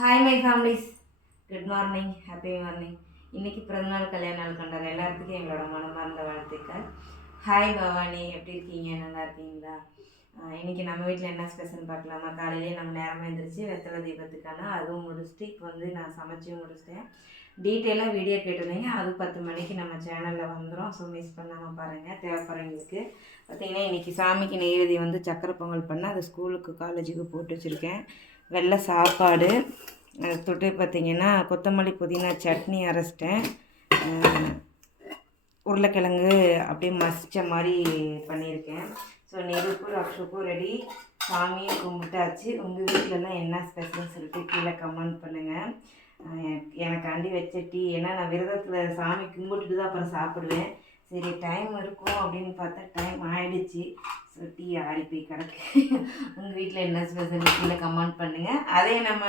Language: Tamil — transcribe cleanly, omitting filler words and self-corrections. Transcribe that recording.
Hi my families, good morning, happy morning. இன்றைக்கி பிறந்தநாள் கல்யாண நாள் கொண்டாட எல்லாத்துக்கும் எங்களோட மனமார்ந்த வாழ்த்துக்கள். ஹாய் பவானி, எப்படி இருக்கீங்க? நல்லா இருக்கீங்களா? இன்றைக்கி நம்ம வீட்டில் என்ன ஸ்பெஷல் பார்க்கலாமா? காலையிலேயே நம்ம நேரமாக எழுந்திரிச்சு வெத்தலை தீபத்துக்கான அதுவும் முடிச்சுட்டு இப்போ நான் சமைச்சும் முடிச்சிட்டேன். டீட்டெயிலாக வீடியோ கேட்டிருந்தீங்க, அது 10 மணிக்கு நம்ம சேனலில் வந்துடும். ஸோ மிஸ் பண்ணாமல் பாருங்கள். தேவைப்படுறவங்களுக்கு பார்த்திங்கன்னா இன்றைக்கி சாமிக்கு நெய்வேதியம் சக்கரை பொங்கல் பண்ணால் அது ஸ்கூலுக்கு காலேஜுக்கு போட்டு வச்சுருக்கேன். வெள்ளை சாப்பாடு தொட்டு பார்த்திங்கன்னா கொத்தமல்லி புதினா சட்னி அரைச்சிட்டேன். உருளைக்கிழங்கு அப்படியே மசித்த மாதிரி பண்ணியிருக்கேன். ஸோ நெருப்பு ரக்ஷுக்கும் ரெடி, சாமியும் கும்பிட்டாச்சு. உங்கள் வீட்டிலலாம் என்ன ஸ்பெஷல்னு சொல்லிட்டு கீழே கமெண்ட் பண்ணுங்கள். எனக்காண்டி வச்ச டீ, ஏன்னா நான் விரதத்தில் சாமி கும்பிட்டுட்டு தான் அப்புறம் சாப்பிடுவேன். சரி டைம் இருக்கும் அப்படின்னு பார்த்தா டைம் ஆகிடுச்சு. ஸோ டீ ஆடி போய் கிடக்கு. உங்கள் வீட்டில் என்ன ஸ்பெஷல் கீழே கமெண்ட் பண்ணுங்கள். அதே நம்ம